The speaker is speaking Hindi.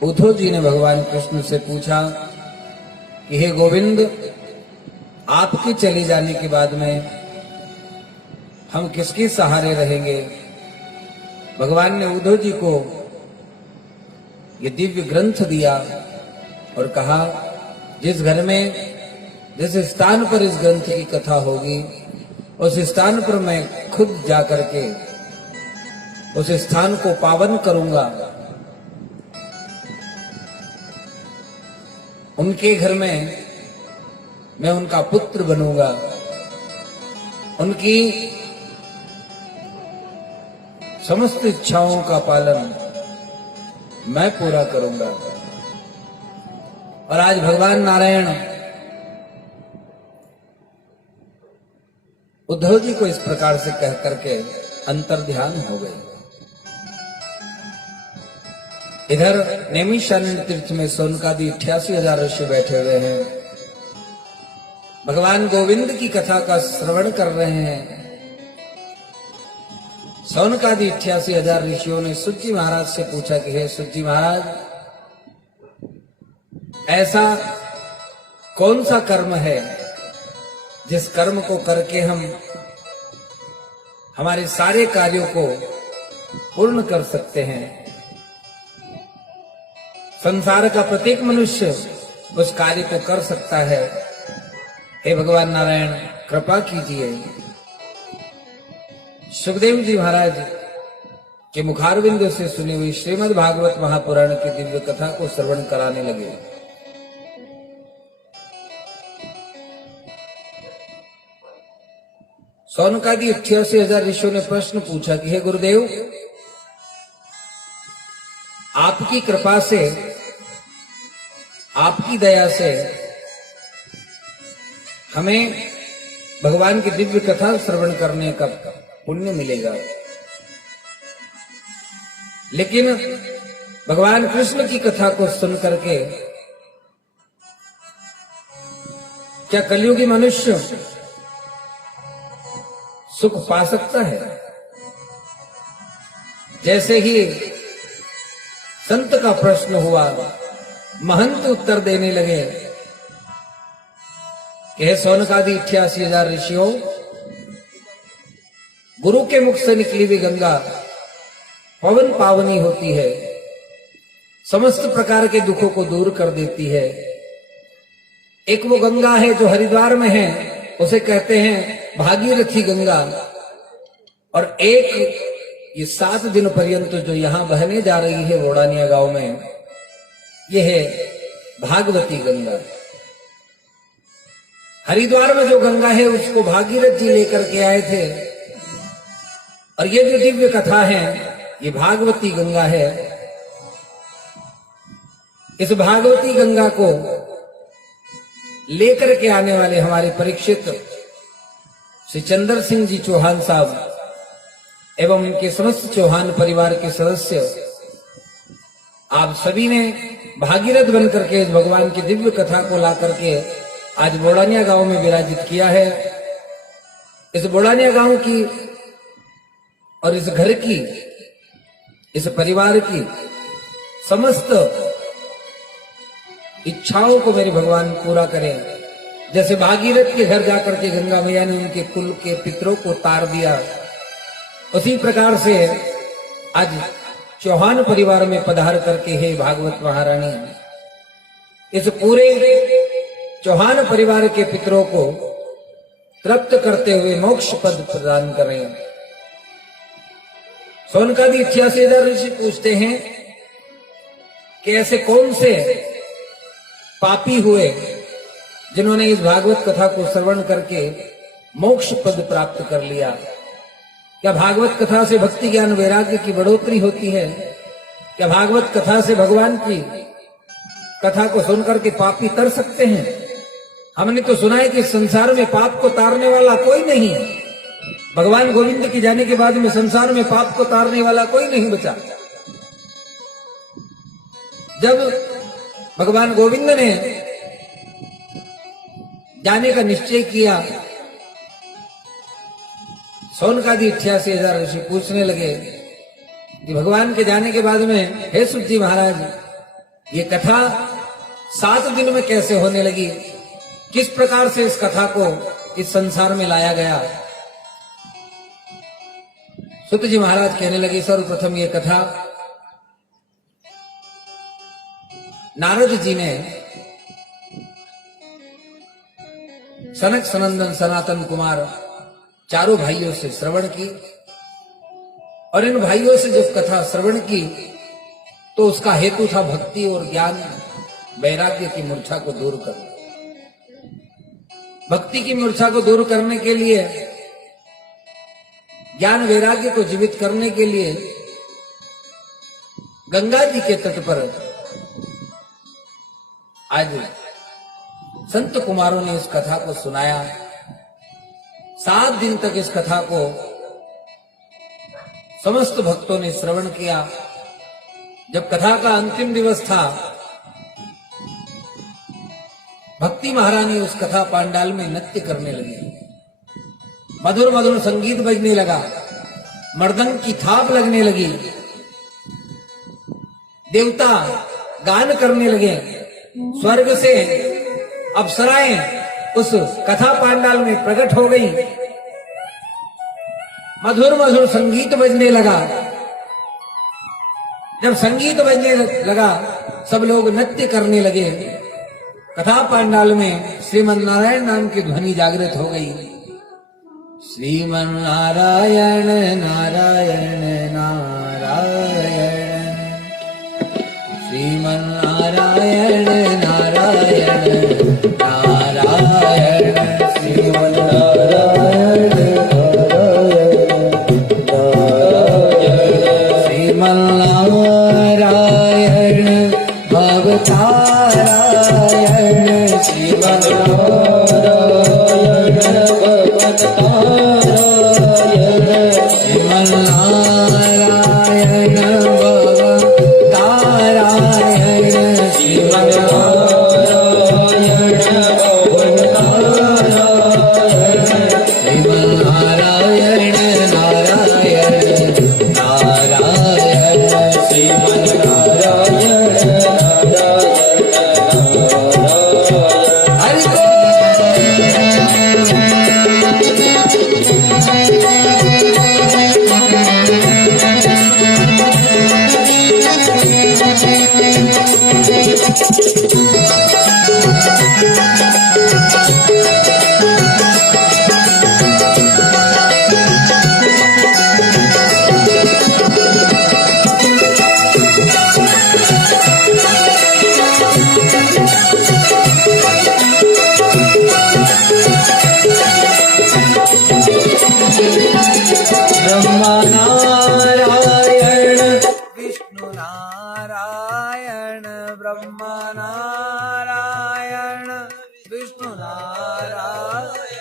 उद्धव जी ने भगवान कृष्ण से पूछा कि हे गोविंद, आपके चले जाने के बाद में हम किसके सहारे रहेंगे। भगवान ने उद्धव जी को ये दिव्य ग्रंथ दिया और कहा, जिस घर में, जिस स्थान पर इस ग्रंथ की कथा होगी, उस स्थान पर मैं खुद जाकर के उस स्थान को पावन करूंगा। उनके घर में मैं उनका पुत्र बनूंगा, उनकी समस्त इच्छाओं का पालन मैं पूरा करूंगा। और आज भगवान नारायण उद्धव जी को इस प्रकार से कह करके अंतर्ध्यान हो गए। इधर नैमिषारण्य तीर्थ में सौनकादि 88,000 ऋषि बैठे हुए हैं, भगवान गोविंद की कथा का श्रवण कर रहे हैं। सौनकादि 88,000 ऋषियों ने सूत जी महाराज से पूछा कि हे सूत जी महाराज, ऐसा कौन सा कर्म है जिस कर्म को करके हम हमारे सारे कार्यों को पूर्ण कर सकते हैं। संसार का प्रत्येक मनुष्य उस कार्य को कर सकता है। हे भगवान नारायण, कृपा कीजिए। सुखदेव जी महाराज के मुखारविंद से सुनी हुई श्रीमद् भागवत महापुराण की दिव्य कथा को श्रवण कराने लगे। सौनकादि 88,000 ऋषियों ने प्रश्न पूछा कि हे गुरुदेव, आपकी कृपा से, आपकी दया से हमें भगवान की दिव्य कथा श्रवण करने का पुण्य मिलेगा, लेकिन भगवान कृष्ण की कथा को सुन करके क्या कलयुगी मनुष्य सुख पा सकता है। जैसे ही संत का प्रश्न हुआ, महंत उत्तर देने लगे कि हे सौनकादि 88,000 ऋषियों, गुरु के मुख से निकली हुई गंगा पवन पावनी होती है, समस्त प्रकार के दुखों को दूर कर देती है। एक वो गंगा है जो हरिद्वार में है, उसे कहते हैं भागीरथी गंगा, और एक ये 7 दिन पर्यंत जो यहां बहने जा रही है वोडानिया गांव में, ये है भागवती गंगा। हरिद्वार में जो गंगा है उसको भागीरथ जी लेकर के आए थे, और ये जो दिव्य कथा है ये भागवती गंगा है। इस भागवती गंगा को लेकर के आने वाले हमारे परीक्षित श्री चंद्र सिंह जी चौहान साहब एवं उनके समस्त चौहान परिवार के सदस्य, आप सभी ने भागीरथ बनकर के इस भगवान की दिव्य कथा को ला करके आज बोड़ानिया गांव में विराजित किया है। इस बोड़ानिया गांव की और इस घर की, इस परिवार की समस्त इच्छाओं को मेरे भगवान पूरा करें। जैसे भागीरथ के घर जाकर के गंगा मैया ने उनके कुल के पितरों को तार दिया, उसी प्रकार से आज चौहान परिवार में पधार करके हे भागवत महारानी, इस पूरे चौहान परिवार के पितरों को तृप्त करते हुए मोक्ष पद प्रदान करें। सौनकादि 88,000 ऋषि पूछते हैं कि ऐसे कौन से पापी हुए जिन्होंने इस भागवत कथा को श्रवण करके मोक्ष पद प्राप्त कर लिया। क्या भागवत कथा से भक्ति ज्ञान वैराग्य की बढ़ोतरी होती है? क्या भागवत कथा से भगवान की कथा को सुनकर के पापी तर सकते हैं? हमने तो सुना है कि संसार में पाप को तारने वाला कोई नहीं है। भगवान गोविंद के जाने के बाद में संसार में पाप को तारने वाला कोई नहीं बचा। जब भगवान गोविंद ने जाने का निश्चय किया, सौनकादि 88,000 ऋषि पूछने लगे कि भगवान के जाने के बाद में हे सूत जी महाराज, ये कथा 7 दिन में कैसे होने लगी, किस प्रकार से इस कथा को इस संसार में लाया गया। सुत जी महाराज कहने लगे, सर्वप्रथम ये कथा नारद जी ने सनक सनंदन सनातन कुमार चारों भाइयों से श्रवण की, और इन भाइयों से जब कथा श्रवण की तो उसका हेतु था भक्ति और ज्ञान वैराग्य की मूर्छा को दूर करना। भक्ति की मूर्छा को दूर करने के लिए, ज्ञान वैराग्य को जीवित करने के लिए गंगा जी के तट पर आज संत कुमारों ने इस कथा को सुनाया। 7 दिन तक इस कथा को समस्त भक्तों ने श्रवण किया। जब कथा का अंतिम दिवस था, भक्ति महारानी उस कथा पांडाल में नृत्य करने लगी। मधुर मधुर संगीत बजने लगा, मर्दंग की थाप लगने लगी, देवता गान करने लगे, स्वर्ग से अप्सराएं उस कथा पांडाल में प्रकट हो गई। मधुर मधुर संगीत बजने लगा। जब संगीत बजने लगा, सब लोग नृत्य करने लगे। कथा पांडाल में श्रीमन नारायण नाम की ध्वनि जागृत हो गई। श्रीमन नारायण नारायण नारायण, श्रीमन नारायण नारायण नारायण, श्रीमन नारायण नारायण, श्रीमन नारायण भवतारायण, श्रीमन नारायण भवतारायण, श्रीमन नारायण भवतारायण, श्रीमन नारायण भवतारायण, श्रीमन नारायण नारायण नारायण, श्रीमन नारायण नारायण। हरि ब्रह्मा नारायण विष्णु नारायण, ब्रह्मा नारायण विष्णु नारायण।